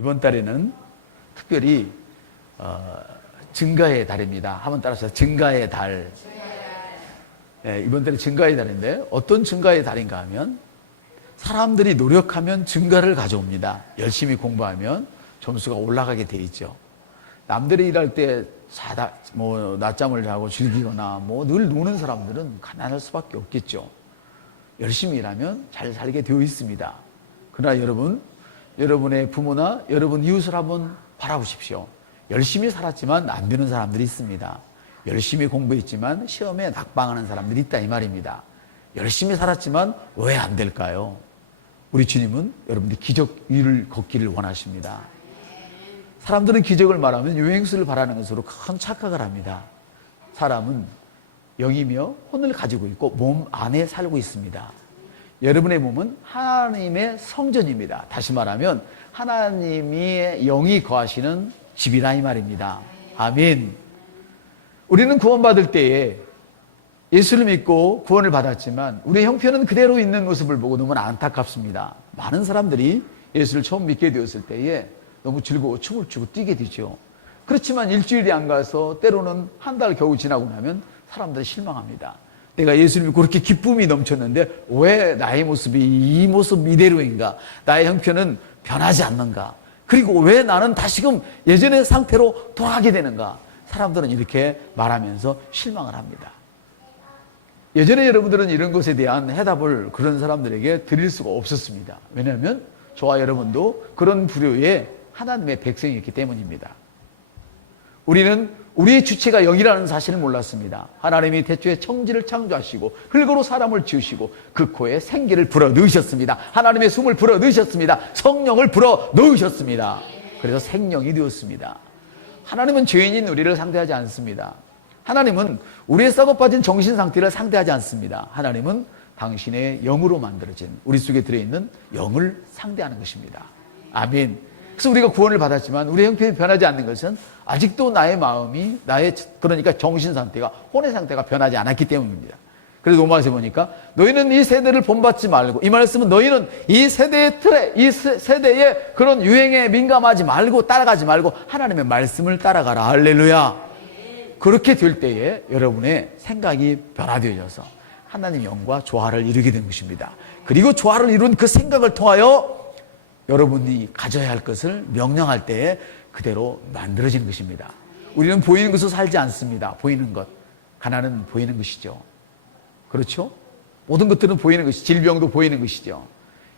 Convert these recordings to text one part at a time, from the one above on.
이번 달에는 특별히 증가의 달입니다. 한번 따라서 증가의 달. 네, 이번 달에 증가의 달인데 어떤 증가의 달인가 하면 사람들이 노력하면 증가를 가져옵니다. 열심히 공부하면 점수가 올라가게 돼 있죠. 남들이 일할 때 낮잠을 자고 즐기거나 늘 노는 사람들은 가난할 수밖에 없겠죠. 열심히 일하면 잘 살게 되어 있습니다. 그러나 여러분, 여러분의 부모나 여러분 이웃을 한번 바라보십시오. 열심히 살았지만 안 되는 사람들이 있습니다. 열심히 공부했지만 시험에 낙방하는 사람들이 있다 이 말입니다. 열심히 살았지만 왜 안 될까요? 우리 주님은 여러분들이 기적 위를 걷기를 원하십니다. 사람들은 기적을 말하면 요행수를 바라는 것으로 큰 착각을 합니다. 사람은 영이며 혼을 가지고 있고 몸 안에 살고 있습니다. 여러분의 몸은 하나님의 성전입니다. 다시 말하면 하나님의 영이 거하시는 집이라 이 말입니다. 아멘. 우리는 구원받을 때에 예수를 믿고 구원을 받았지만 우리의 형편은 그대로 있는 모습을 보고 너무나 안타깝습니다. 많은 사람들이 예수를 처음 믿게 되었을 때에 너무 즐거워 춤을 추고 뛰게 되죠. 그렇지만 일주일이 안 가서 때로는 한 달 겨우 지나고 나면 사람들이 실망합니다. 내가 예수를 믿고 그렇게 기쁨이 넘쳤는데 왜 나의 모습이 이 모습 이대로인가? 나의 형편은 변하지 않는가? 그리고 왜 나는 다시금 예전의 상태로 돌아가게 되는가? 사람들은 이렇게 말하면서 실망을 합니다. 예전에 여러분들은 이런 것에 대한 해답을 그런 사람들에게 드릴 수가 없었습니다. 왜냐하면 저와 여러분도 그런 부류의 하나님의 백성이었기 때문입니다. 우리는 우리의 주체가 영이라는 사실을 몰랐습니다. 하나님이 태초에 청지를 창조하시고 흙으로 사람을 지으시고 그 코에 생기를 불어 넣으셨습니다. 하나님의 숨을 불어 넣으셨습니다. 성령을 불어 넣으셨습니다. 그래서 생명이 되었습니다. 하나님은 죄인인 우리를 상대하지 않습니다. 하나님은 우리의 썩어빠진 정신 상태를 상대하지 않습니다. 하나님은 당신의 영으로 만들어진 우리 속에 들어있는 영을 상대하는 것입니다. 아멘. 그래서 우리가 구원을 받았지만 우리의 형편이 변하지 않는 것은 아직도 나의 마음이 그러니까 정신 상태가 혼의 상태가 변하지 않았기 때문입니다. 그래서 로마서에 보니까 너희는 이 세대를 본받지 말고, 이 말씀은 너희는 이 세대의 틀에, 이 세대의 그런 유행에 민감하지 말고 따라가지 말고 하나님의 말씀을 따라가라. 할렐루야. 그렇게 될 때에 여러분의 생각이 변화되어져서 하나님 영과 조화를 이루게 된 것입니다. 그리고 조화를 이룬 그 생각을 통하여 여러분이 가져야 할 것을 명령할 때에 그대로 만들어지는 것입니다. 우리는 보이는 것으로 살지 않습니다. 보이는 것. 가난은 보이는 것이죠. 그렇죠? 모든 것들은 보이는 것이, 질병도 보이는 것이죠.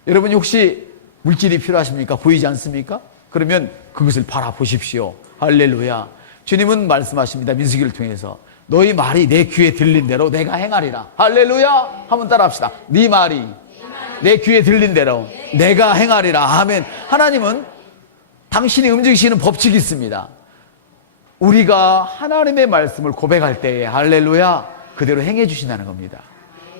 여러분이 혹시 물질이 필요하십니까? 보이지 않습니까? 그러면 그것을 바라보십시오. 할렐루야. 주님은 말씀하십니다. 민수기를 통해서 너희 말이 내 귀에 들린 대로 내가 행하리라. 할렐루야. 한번 따라합시다. 네 말이 내 귀에 들린 대로 내가 행하리라. 아멘. 하나님은 당신이 움직이시는 법칙이 있습니다. 우리가 하나님의 말씀을 고백할 때에 할렐루야 그대로 행해 주신다는 겁니다.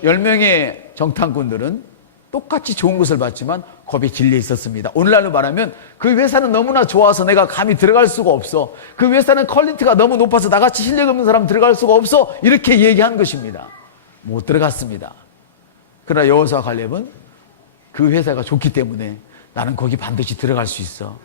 10명의 정탐꾼들은 똑같이 좋은 것을 봤지만 겁에 질려 있었습니다. 오늘날로 말하면 그 회사는 너무나 좋아서 내가 감히 들어갈 수가 없어. 그 회사는 퀄리티가 너무 높아서 나같이 실력 없는 사람 들어갈 수가 없어. 이렇게 얘기한 것입니다. 못 들어갔습니다. 그러나 여호수아와 갈렙은 그 회사가 좋기 때문에 나는 거기 반드시 들어갈 수 있어.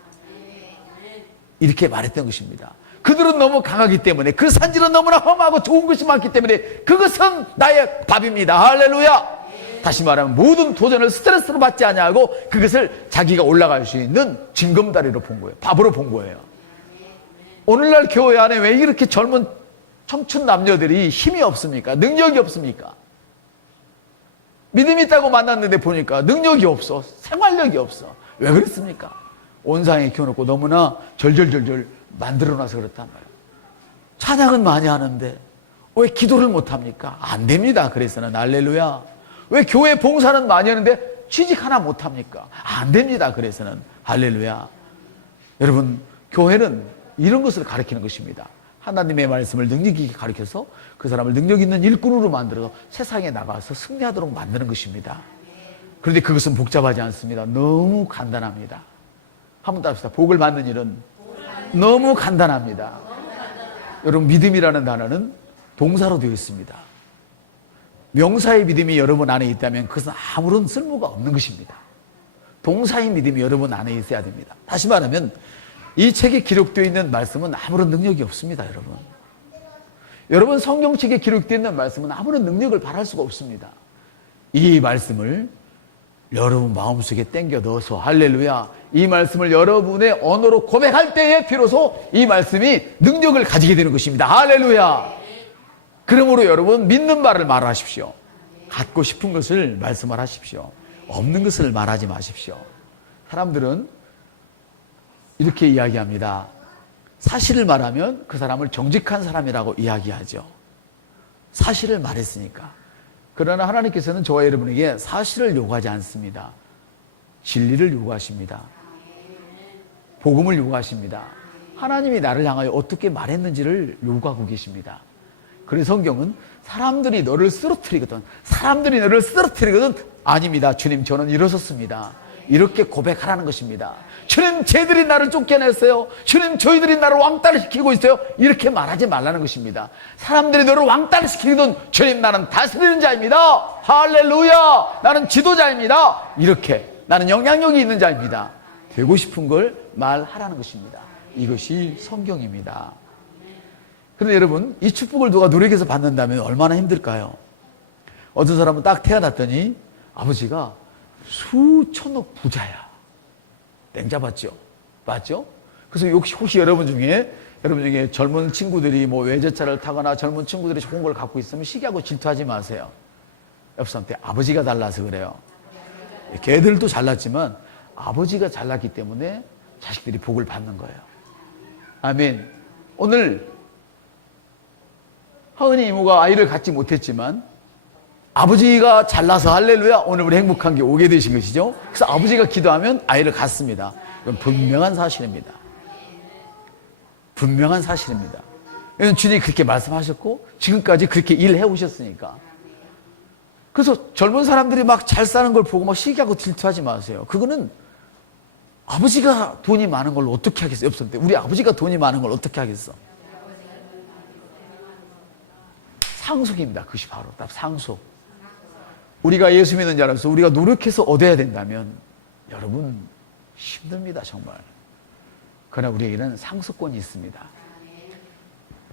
이렇게 말했던 것입니다. 그들은 너무 강하기 때문에 그 산지는 너무나 험하고 좋은 것이 많기 때문에 그것은 나의 밥입니다. 할렐루야. 다시 말하면 모든 도전을 스트레스로 받지 않냐고 그것을 자기가 올라갈 수 있는 징검다리로 본 거예요. 밥으로 본 거예요. 오늘날 교회 안에 왜 이렇게 젊은 청춘 남녀들이 힘이 없습니까? 능력이 없습니까? 믿음이 있다고 만났는데 보니까 능력이 없어. 생활력이 없어. 왜 그렇습니까? 온상에 키워놓고 너무나 절절절절 만들어놔서 그렇단 말이에요. 찬양은 많이 하는데 왜 기도를 못합니까? 안 됩니다. 그래서는 할렐루야. 왜 교회 봉사는 많이 하는데 취직 하나 못합니까? 안 됩니다. 그래서는 할렐루야. 여러분, 교회는 이런 것을 가르치는 것입니다. 하나님의 말씀을 능력 있게 가르쳐서 그 사람을 능력 있는 일꾼으로 만들어서 세상에 나가서 승리하도록 만드는 것입니다. 그런데 그것은 복잡하지 않습니다. 너무 간단합니다. 한번 따라합시다. 복을 받는 일은 너무 간단합니다. 여러분, 믿음이라는 단어는 동사로 되어 있습니다. 명사의 믿음이 여러분 안에 있다면 그것은 아무런 쓸모가 없는 것입니다. 동사의 믿음이 여러분 안에 있어야 됩니다. 다시 말하면 이 책에 기록되어 있는 말씀은 아무런 능력이 없습니다. 여러분 성경책에 기록되어 있는 말씀은 아무런 능력을 발할 수가 없습니다. 이 말씀을 여러분 마음속에 땡겨 넣어서 할렐루야, 이 말씀을 여러분의 언어로 고백할 때에 비로소 이 말씀이 능력을 가지게 되는 것입니다. 할렐루야. 그러므로 여러분 믿는 말을 말하십시오. 갖고 싶은 것을 말씀을 하십시오. 없는 것을 말하지 마십시오. 사람들은 이렇게 이야기합니다. 사실을 말하면 그 사람을 정직한 사람이라고 이야기하죠. 사실을 말했으니까. 그러나 하나님께서는 저와 여러분에게 사실을 요구하지 않습니다. 진리를 요구하십니다. 복음을 요구하십니다. 하나님이 나를 향하여 어떻게 말했는지를 요구하고 계십니다. 그래서 성경은 사람들이 너를 쓰러뜨리거든, 아닙니다. 주님, 저는 일어섰습니다. 이렇게 고백하라는 것입니다. 주님, 쟤들이 나를 쫓겨냈어요. 주님, 저희들이 나를 왕따시키고 있어요. 이렇게 말하지 말라는 것입니다. 사람들이 너를 왕따시키거든, 주님, 나는 다스리는 자입니다. 할렐루야, 나는 지도자입니다. 이렇게 나는 영향력이 있는 자입니다. 되고 싶은 걸 말하라는 것입니다. 이것이 성경입니다. 그런데 여러분, 이 축복을 누가 노력해서 받는다면 얼마나 힘들까요? 어떤 사람은 딱 태어났더니 아버지가 수천억 부자야. 땡 잡았죠? 맞죠? 그래서 혹시 여러분 중에 젊은 친구들이 뭐 외제차를 타거나 젊은 친구들이 좋은 걸 갖고 있으면 시기하고 질투하지 마세요. 옆 사람한테 아버지가 달라서 그래요. 걔들도 잘났지만 아버지가 잘났기 때문에 자식들이 복을 받는 거예요. 아멘. 오늘 하은이 이모가 아이를 갖지 못했지만 아버지가 잘나서 할렐루야, 오늘 우리 행복한 게 오게 되신 것이죠. 그래서 아버지가 기도하면 아이를 갖습니다. 이건 분명한 사실입니다. 분명한 사실입니다. 이건 주님이 그렇게 말씀하셨고 지금까지 그렇게 일해 오셨으니까. 그래서 젊은 사람들이 막 잘 사는 걸 보고 막 시기하고 질투하지 마세요. 그거는 아버지가 돈이 많은 걸 어떻게 하겠어요? 없을 때 우리 아버지가 돈이 많은 걸 어떻게 하겠어? 상속입니다. 그것이 바로 딱 상속. 우리가 예수 믿는 자로서 우리가 노력해서 얻어야 된다면 여러분 힘듭니다. 정말. 그러나 우리에게는 상속권이 있습니다.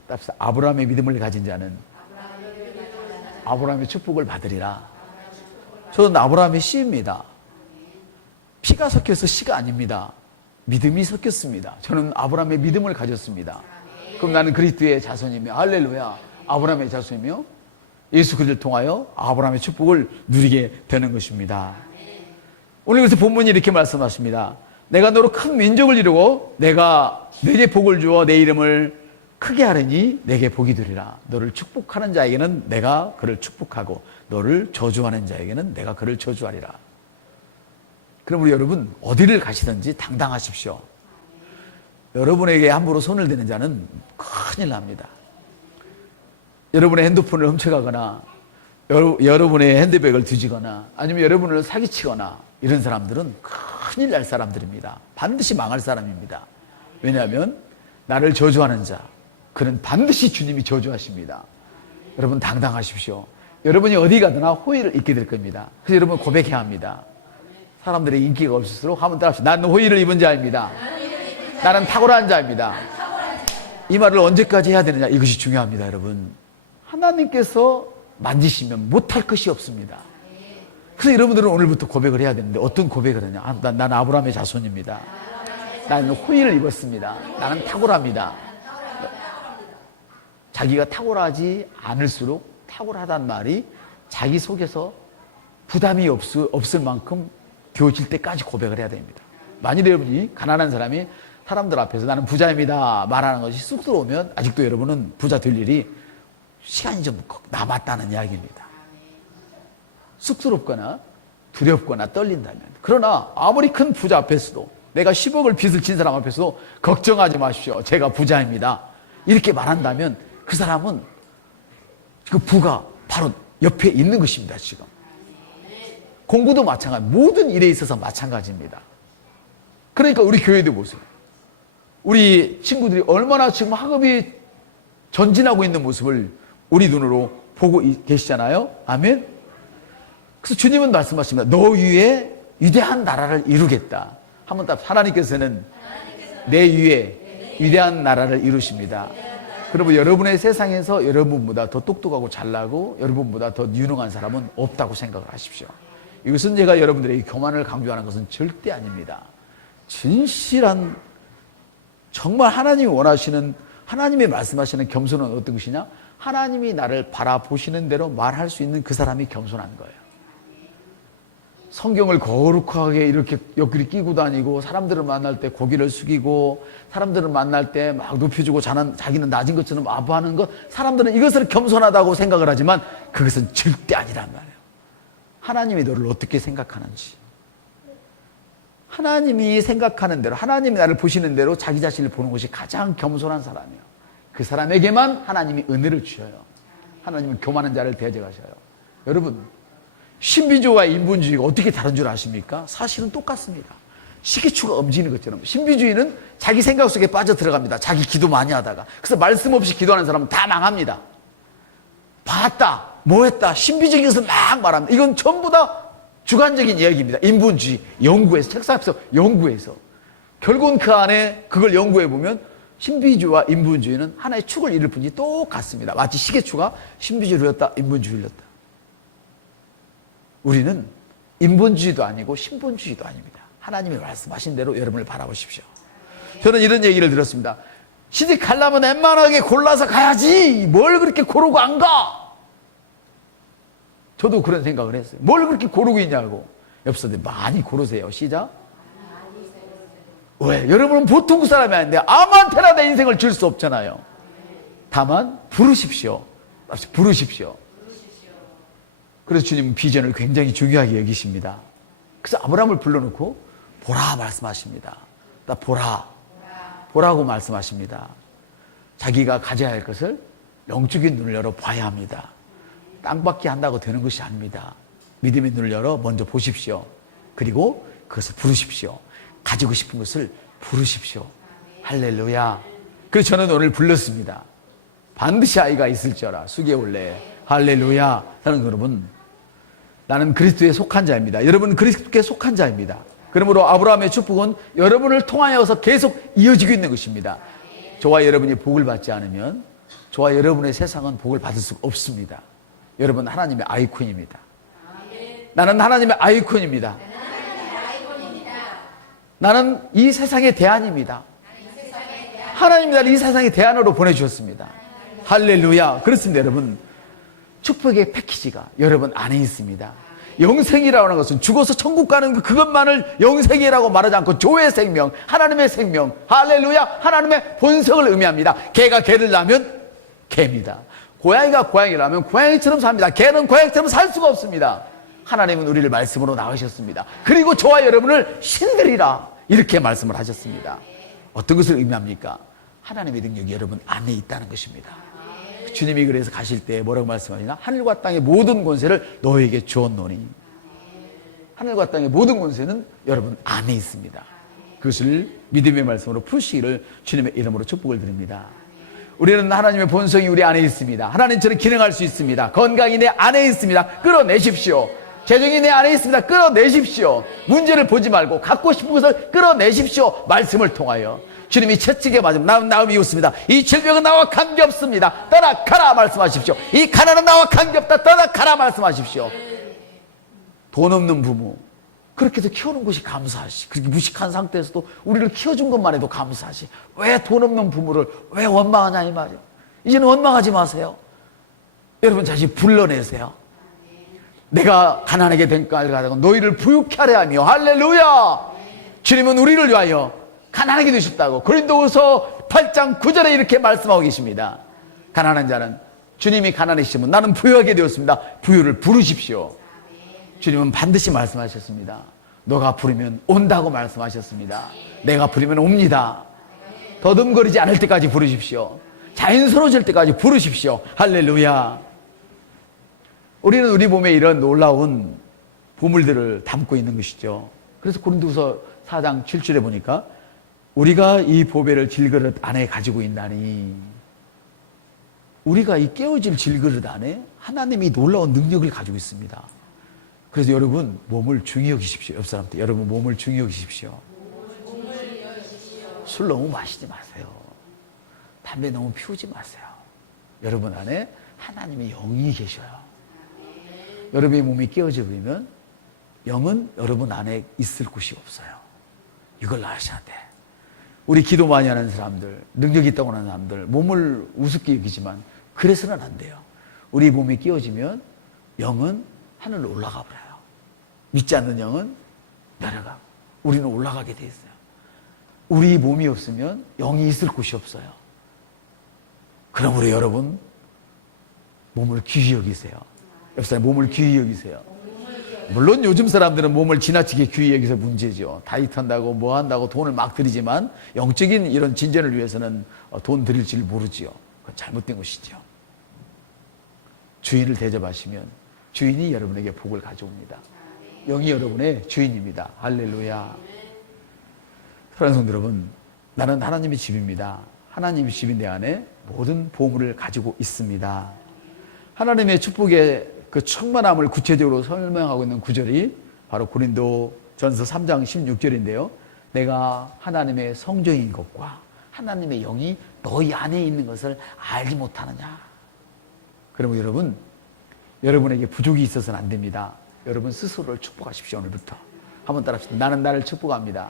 답사 아브라함의 믿음을 가진 자는 아브라함의 축복을 받으리라. 저는 아브라함의 씨입니다. 피가 섞여서 씨가 아닙니다. 믿음이 섞였습니다. 저는 아브라함의 믿음을 가졌습니다. 그럼 나는 그리스도의 자손이며 할렐루야, 아브라함의 자손이며 예수 그리스도를 통하여 아브라함의 축복을 누리게 되는 것입니다. 오늘 그래서 본문이 이렇게 말씀하십니다. 내가 너로 큰 민족을 이루고 내가 내게 복을 주어 내 이름을 크게 하리니 내게 복이 되리라. 너를 축복하는 자에게는 내가 그를 축복하고 너를 저주하는 자에게는 내가 그를 저주하리라. 그럼 우리 여러분 어디를 가시든지 당당하십시오. 여러분에게 함부로 손을 대는 자는 큰일 납니다. 여러분의 핸드폰을 훔쳐가거나 여러분의 핸드백을 뒤지거나 아니면 여러분을 사기치거나 이런 사람들은 큰일 날 사람들입니다. 반드시 망할 사람입니다. 왜냐하면 나를 저주하는 자, 그는 반드시 주님이 저주하십니다. 여러분 당당하십시오. 여러분이 어디 가더나 호의를 입게 될 겁니다. 그래서 여러분 고백해야 합니다. 사람들의 인기가 없을수록 한번 따라합시다. 나는 호의를 입은 자입니다. 나는 탁월한 자입니다. 이 말을 언제까지 해야 되느냐, 이것이 중요합니다. 여러분, 하나님께서 만지시면 못할 것이 없습니다. 그래서 여러분들은 오늘부터 고백을 해야 되는데 어떤 고백을 하냐. 나는 아브라함의 자손입니다. 나는 호의를 입었습니다. 나는 탁월합니다. 자기가 탁월하지 않을수록 탁월하단 말이 자기 속에서 부담이 없을 만큼 되어질 때까지 고백을 해야 됩니다. 만일 여러분이 가난한 사람이 사람들 앞에서 나는 부자입니다 말하는 것이 쑥스러우면 아직도 여러분은 부자 될 일이 시간이 좀 남았다는 이야기입니다. 쑥스럽거나 두렵거나 떨린다면. 그러나 아무리 큰 부자 앞에서도, 내가 10억을 빚을 진 사람 앞에서도 걱정하지 마십시오, 제가 부자입니다 이렇게 말한다면 그 사람은 그 부가 바로 옆에 있는 것입니다. 지금 공부도 마찬가지, 모든 일에 있어서 마찬가지입니다. 그러니까 우리 교회도 보세요. 우리 친구들이 얼마나 지금 학업이 전진하고 있는 모습을 우리 눈으로 보고 계시잖아요. 아멘. 그래서 주님은 말씀하십니다. 너 위에 위대한 나라를 이루겠다. 한번 딱 하나님께서는 내 위에 위대한 나라를 이루십니다. 그러면 여러분의 세상에서 여러분보다 더 똑똑하고 잘나고 여러분보다 더 유능한 사람은 없다고 생각을 하십시오. 이것은 제가 여러분들에게 교만을 강조하는 것은 절대 아닙니다. 진실한, 정말 하나님이 원하시는, 하나님이 말씀하시는 겸손은 어떤 것이냐? 하나님이 나를 바라보시는 대로 말할 수 있는 그 사람이 겸손한 거예요. 성경을 거룩하게 이렇게 옆구리 끼고 다니고, 사람들을 만날 때 고개를 숙이고, 사람들을 만날 때 막 높여주고 자기는 낮은 것처럼 아부하는 것, 사람들은 이것을 겸손하다고 생각을 하지만 그것은 절대 아니란 말이에요. 하나님이 너를 어떻게 생각하는지, 하나님이 생각하는 대로, 하나님이 나를 보시는 대로 자기 자신을 보는 것이 가장 겸손한 사람이에요. 그 사람에게만 하나님이 은혜를 주셔요. 하나님은 교만한 자를 대적하셔요. 여러분, 신비주의와 인본주의가 어떻게 다른 줄 아십니까? 사실은 똑같습니다. 시계추가 움직이는 것처럼 신비주의는 자기 생각 속에 빠져 들어갑니다. 자기 기도 많이 하다가. 그래서 말씀 없이 기도하는 사람은 다 망합니다. 봤다, 뭐 했다, 신비적인 것을 막 말합니다. 이건 전부 다 주관적인 이야기입니다. 인본주의, 연구해서, 책상 앞에서 연구해서. 결국은 그 안에 그걸 연구해 보면 신비주의와 인본주의는 하나의 축을 이룰 뿐이지 똑같습니다. 마치 시계추가 신비주의를 흘렸다, 인본주의를 흘렸다. 우리는 인본주의도 아니고 신본주의도 아닙니다. 하나님이 말씀하신 대로 여러분을 바라보십시오. 저는 이런 얘기를 들었습니다. 시집 가려면 웬만하게 골라서 가야지, 뭘 그렇게 고르고 안 가? 저도 그런 생각을 했어요. 뭘 그렇게 고르고 있냐고. 옆 사람들 많이 고르세요. 시작. 왜? 여러분은 보통 사람이 아닌데 아무한테나 내 인생을 줄 수 없잖아요. 다만 부르십시오. 부르십시오. 그래서 주님은 비전을 굉장히 중요하게 여기십니다. 그래서 아브라함을 불러놓고 보라 말씀하십니다. 나 보라, 보라고 말씀하십니다. 자기가 가져야 할 것을 영적인 눈을 열어 봐야 합니다. 땅받기 한다고 되는 것이 아닙니다. 믿음의 눈을 열어 먼저 보십시오. 그리고 그것을 부르십시오. 가지고 싶은 것을 부르십시오. 할렐루야. 그래서 저는 오늘 불렀습니다. 반드시 아이가 있을지어라 수개올래. 할렐루야. 사랑하는 여러분, 나는 그리스도에 속한 자입니다. 여러분은 그리스도께 속한 자입니다. 그러므로 아브라함의 축복은 여러분을 통하여서 계속 이어지고 있는 것입니다. 저와 여러분이 복을 받지 않으면 저와 여러분의 세상은 복을 받을 수가 없습니다. 여러분 하나님의 아이콘입니다. 나는 하나님의 아이콘입니다. 나는 이 세상의 대안입니다. 하나님이 나를 이 세상의 대안으로 보내주셨습니다. 할렐루야. 그렇습니다. 여러분, 축복의 패키지가 여러분 안에 있습니다. 영생이라고 하는 것은 죽어서 천국 가는 그것만을 영생이라고 말하지 않고 조의 생명, 하나님의 생명, 할렐루야, 하나님의 본성을 의미합니다. 개가 개를 낳으면 개입니다. 고양이가 고양이를 낳으면 고양이처럼 삽니다. 개는 고양이처럼 살 수가 없습니다. 하나님은 우리를 말씀으로 낳으셨습니다. 그리고 저와 여러분을 신들이라 이렇게 말씀을 하셨습니다. 어떤 것을 의미합니까? 하나님의 능력이 여러분 안에 있다는 것입니다. 주님이 그래서 가실 때 뭐라고 말씀하시나? 하늘과 땅의 모든 권세를 너에게 주었노니. 하늘과 땅의 모든 권세는 여러분 안에 있습니다. 그것을 믿음의 말씀으로 푸시기를 주님의 이름으로 축복을 드립니다. 우리는 하나님의 본성이 우리 안에 있습니다. 하나님처럼 기능할 수 있습니다. 건강이 내 안에 있습니다. 끌어내십시오. 재정이 내 안에 있습니다. 끌어내십시오. 문제를 보지 말고 갖고 싶은 것을 끌어내십시오. 말씀을 통하여. 주님이 채찍에 맞으면 나음이 웃습니다. 이 질병은 나와 관계없습니다. 떠나가라 말씀하십시오. 이 가난은 나와 관계없다. 떠나가라 말씀하십시오. 돈 없는 부모, 그렇게 해서 키우는 것이 감사하시. 그렇게 무식한 상태에서도 우리를 키워준 것만 해도 감사하시. 왜 돈 없는 부모를 왜 원망하냐 이 말이에요. 이제는 원망하지 마세요. 여러분 자신 불러내세요. 내가 가난하게 된 까닭 가지고 너희를 부유케 하려 하며. 할렐루야. 주님은 우리를 위하여 가난하게 되셨다고 고린도후서 8장 9절에 이렇게 말씀하고 계십니다. 가난한 자는 주님이 가난해지시면 나는 부유하게 되었습니다. 부유를 부르십시오. 주님은 반드시 말씀하셨습니다. 너가 부르면 온다고 말씀하셨습니다. 내가 부르면 옵니다. 더듬거리지 않을 때까지 부르십시오. 자연스러워질 때까지 부르십시오. 할렐루야. 우리는 우리 몸에 이런 놀라운 보물들을 담고 있는 것이죠. 그래서 고린도후서 4장 7절에 보니까 우리가 이 보배를 질그릇 안에 가지고 있나니, 우리가 이 깨어질 질그릇 안에 하나님이 놀라운 능력을 가지고 있습니다. 그래서 여러분 몸을 중히 여기십시오. 옆 사람한테 여러분 몸을 중히 여기십시오. 술 너무 마시지 마세요. 담배 너무 피우지 마세요. 여러분 안에 하나님의 영이 계셔요. 여러분의 몸이 깨어져 버리면 영은 여러분 안에 있을 곳이 없어요. 이걸 아셔야 돼. 우리 기도 많이 하는 사람들, 능력이 있다고 하는 사람들, 몸을 우습게 여기지만 그래서는 안 돼요. 우리 몸이 깨어지면 영은 하늘로 올라가 버려요. 믿지 않는 영은 내려가고 우리는 올라가게 돼 있어요. 우리 몸이 없으면 영이 있을 곳이 없어요. 그러므로 여러분 몸을 귀히 여기세요. 옆 사람 몸을 귀히 여기세요. 물론 요즘 사람들은 몸을 지나치게 귀히 여기서 문제죠. 다이어트 한다고 뭐 한다고 돈을 막 들이지만 영적인 이런 진전을 위해서는 돈 들일 줄 모르지요. 그건 잘못된 것이죠. 주인을 대접하시면 주인이 여러분에게 복을 가져옵니다. 영이 여러분의 주인입니다. 할렐루야. 사랑하는 성도 여러분, 나는 하나님의 집입니다. 하나님의 집인 내 안에 모든 보물을 가지고 있습니다. 하나님의 축복의 그 충만함을 구체적으로 설명하고 있는 구절이 바로 고린도전서 3장 16절인데요. 내가 하나님의 성전인 것과 하나님의 영이 너희 안에 있는 것을 알지 못하느냐. 그러면 여러분, 여러분에게 부족이 있어서는 안 됩니다. 여러분 스스로를 축복하십시오. 오늘부터 한번 따라합시다. 나는 나를 축복합니다.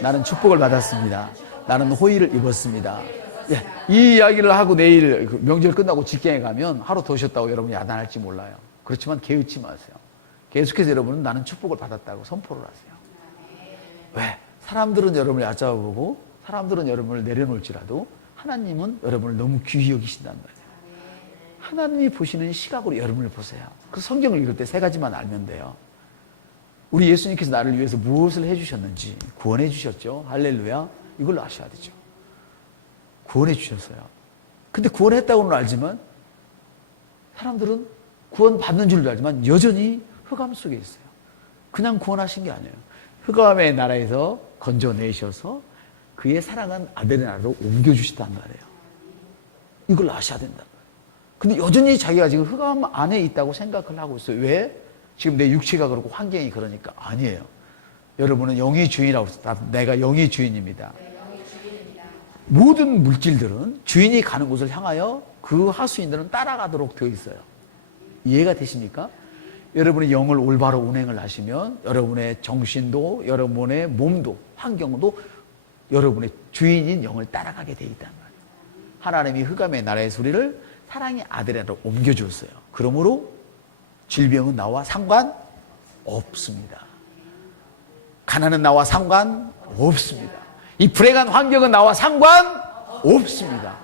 나는 축복을 받았습니다. 나는 호의를 입었습니다. 예, 이 이야기를 하고 내일 명절 끝나고 직장에 가면 하루 더 쉬었다고 여러분이 야단할지 몰라요. 그렇지만 게으르지 마세요. 계속해서 여러분은 나는 축복을 받았다고 선포를 하세요. 왜? 사람들은 여러분을 얕잡아보고 사람들은 여러분을 내려놓을지라도 하나님은 여러분을 너무 귀히 여기신단 말이에요. 하나님이 보시는 시각으로 여러분을 보세요. 그래서 성경을 읽을 때 세 가지만 알면 돼요. 우리 예수님께서 나를 위해서 무엇을 해주셨는지 구원해 주셨죠. 할렐루야. 이걸 아셔야 되죠. 구원해 주셨어요. 근데 구원했다고는 알지만 사람들은 구원 받는 줄도 알지만 여전히 흑암 속에 있어요. 그냥 구원하신 게 아니에요. 흑암의 나라에서 건져내셔서 그의 사랑한 아들의 나라로 옮겨주시단 말이에요. 이걸 아셔야 된다. 근데 여전히 자기가 지금 흑암 안에 있다고 생각을 하고 있어요. 왜? 지금 내 육체가 그렇고 환경이 그러니까. 아니에요. 여러분은 영의 주인이라고 했어요. 내가 영의 주인입니다. 모든 물질들은 주인이 가는 곳을 향하여 그 하수인들은 따라가도록 되어 있어요. 이해가 되십니까? 여러분의 영을 올바로 운행을 하시면 여러분의 정신도 여러분의 몸도 환경도 여러분의 주인인 영을 따라가게 되어 있단 말이에요. 하나님이 흑암의 나라의 소리를 사랑의 아들에로 옮겨줬어요. 그러므로 질병은 나와 상관없습니다. 가난은 나와 상관없습니다. 이 불행한 환경은 나와 상관없습니다.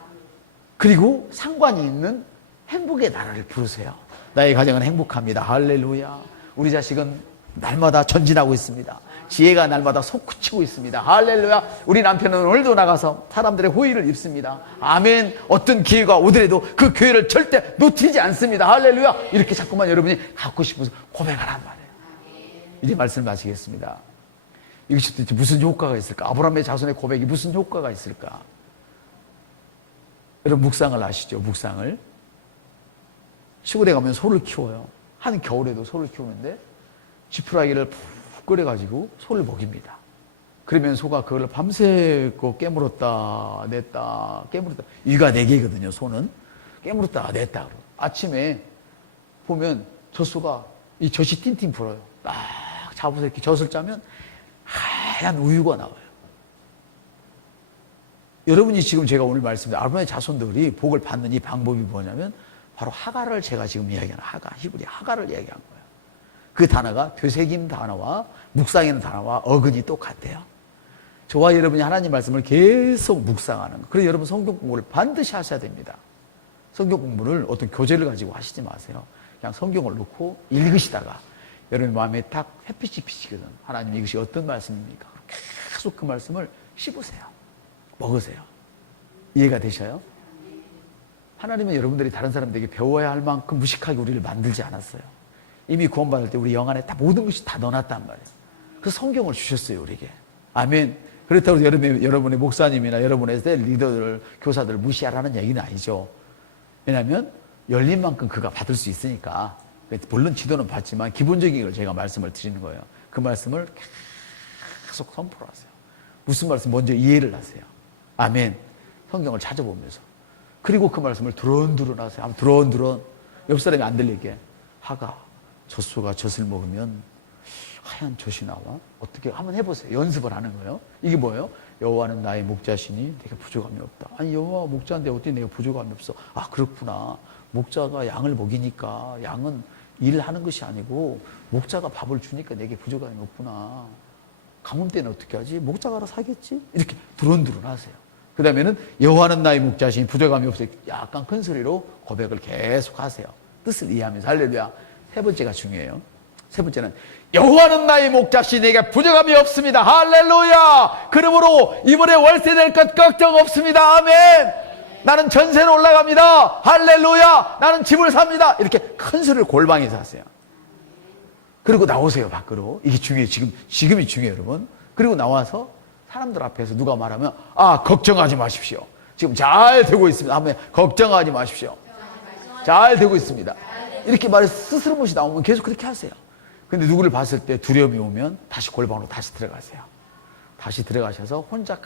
그리고 상관이 있는 행복의 나라를 부르세요. 나의 가정은 행복합니다. 할렐루야. 우리 자식은 날마다 전진하고 있습니다. 지혜가 날마다 솟구치고 있습니다. 할렐루야. 우리 남편은 오늘도 나가서 사람들의 호의를 입습니다. 아멘. 어떤 기회가 오더라도 그 기회를 절대 놓치지 않습니다. 할렐루야. 이렇게 자꾸만 여러분이 갖고 싶어서 고백하란 말이에요. 이제 말씀을 마치겠습니다. 이것이 도대체 무슨 효과가 있을까? 아브라함의 자손의 고백이 무슨 효과가 있을까? 여러분 묵상을 아시죠? 묵상을. 시골에 가면 소를 키워요. 한 겨울에도 소를 키우는데 지푸라기를 푹 끓여가지고 소를 먹입니다. 그러면 소가 그걸 밤새고 깨물었다 냈다 깨물었다. 위가 4개거든요. 소는. 깨물었다 냈다. 아침에 보면 젖소가 이 젖이 틴틴 불어요. 딱 잡아서 이렇게 젖을 짜면 하얀 우유가 나와요. 여러분이 지금 제가 오늘 말씀드린 아브라함의 자손들이 복을 받는 이 방법이 뭐냐면 바로 하가를 제가 지금 이야기하는 하가, 히브리 하가를 이야기한 거예요. 그 단어가 되새김 단어와 묵상하는 단어와 어근이 똑같아요. 저와 여러분이 하나님 말씀을 계속 묵상하는 거. 그래서 여러분 성경 공부를 반드시 하셔야 됩니다. 성경 공부를 어떤 교재를 가지고 하시지 마세요. 그냥 성경을 놓고 읽으시다가 여러분 마음에 딱 햇빛이 비치거든. 하나님 이것이 어떤 말씀입니까? 계속 그 말씀을 씹으세요. 먹으세요. 이해가 되셔요? 하나님은 여러분들이 다른 사람들에게 배워야 할 만큼 무식하게 우리를 만들지 않았어요. 이미 구원받을 때 우리 영 안에 다 모든 것이 다 넣어놨단 말이에요. 그 성경을 주셨어요, 우리에게. 아멘. 그렇다고 여러분의 목사님이나 여러분의 리더들, 교사들을 무시하라는 얘기는 아니죠. 왜냐하면 열린 만큼 그가 받을 수 있으니까. 물론 지도는 봤지만 기본적인 걸 제가 말씀을 드리는 거예요. 그 말씀을 계속 선포를 하세요. 무슨 말씀 먼저 이해를 하세요. 아멘. 성경을 찾아보면서. 그리고 그 말씀을 두런두런 하세요. 한번 두런두런. 옆 사람이 안 들리게. 하가 젖소가 젖을 먹으면 하얀 젖이 나와. 어떻게 한번 해보세요. 연습을 하는 거예요. 이게 뭐예요? 여호와는 나의 목자시니 내가 부족함이 없다. 아니 여호와 목자인데 어떻게 내가 부족함이 없어? 아 그렇구나. 목자가 양을 먹이니까 양은 일하는 것이 아니고 목자가 밥을 주니까 내게 부족함이 없구나. 가뭄 때는 어떻게 하지? 목자가 알아서 하겠지? 이렇게 두런두런 하세요. 그 다음에는 여호와는 나의 목자시니 부족함이 없어요. 약간 큰 소리로 고백을 계속 하세요. 뜻을 이해하면서. 할렐루야. 세 번째가 중요해요. 세 번째는 여호와는 나의 목자시니 내게 부족함이 없습니다. 할렐루야. 그러므로 이번에 월세 낼 것 걱정 없습니다. 아멘. 나는 전세로 올라갑니다. 할렐루야. 나는 집을 삽니다. 이렇게 큰 소리를 골방에서 하세요. 그리고 나오세요 밖으로. 이게 중요해요. 지금이 중요해요 여러분. 그리고 나와서 사람들 앞에서 누가 말하면 아 걱정하지 마십시오. 지금 잘 되고 있습니다. 하면 걱정하지 마십시오. 잘 되고 있습니다. 이렇게 말해서 스스럼없이 나오면 계속 그렇게 하세요. 근데 누구를 봤을 때 두려움이 오면 다시 골방으로 다시 들어가세요. 다시 들어가셔서 혼자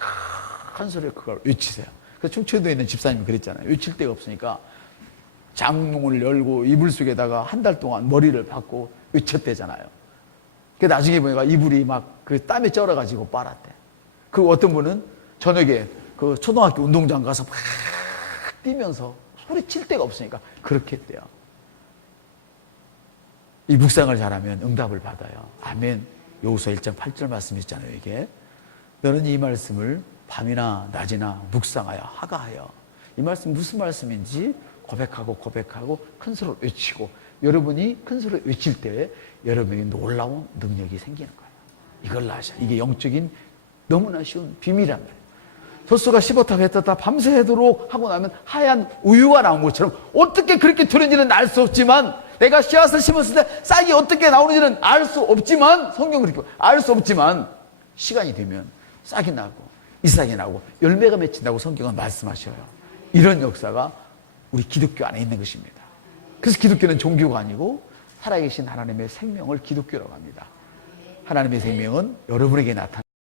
큰 소리로 그걸 외치세요. 그래서 충청도에 있는 집사님이 그랬잖아요. 외칠 데가 없으니까 장문을 열고 이불 속에다가 한 달 동안 머리를 박고 외쳤대잖아요. 그 나중에 보니까 이불이 막 그 땀에 쩔어가지고 빨았대. 그 어떤 분은 저녁에 그 초등학교 운동장 가서 막 뛰면서 소리 칠 데가 없으니까 그렇게 했대요. 이 묵상을 잘하면 응답을 받아요. 아멘. 여호수아 1장 8절 말씀 있잖아요. 이게 너는 이 말씀을 밤이나 낮이나 묵상하여 하가하여. 이 말씀 무슨 말씀인지 고백하고 큰 소리로 외치고. 여러분이 큰 소리로 외칠 때 여러분이 놀라운 능력이 생기는 거예요. 이걸 아셔. 이게 영적인 너무나 쉬운 비밀이란 말이에요. 젖소가 씹었다 뱉었다 밤새도록 하고 나면 하얀 우유가 나온 것처럼 어떻게 그렇게 되는지는 알 수 없지만, 내가 씨앗을 심었을 때 싹이 어떻게 나오는지는 알 수 없지만, 성경을 읽고 알 수 없지만 시간이 되면 싹이 나고 이삭이 나고 열매가 맺힌다고 성경은 말씀하셔요. 이런 역사가 우리 기독교 안에 있는 것입니다. 그래서 기독교는 종교가 아니고 살아계신 하나님의 생명을 기독교라고 합니다. 하나님의 생명은 여러분에게 나타나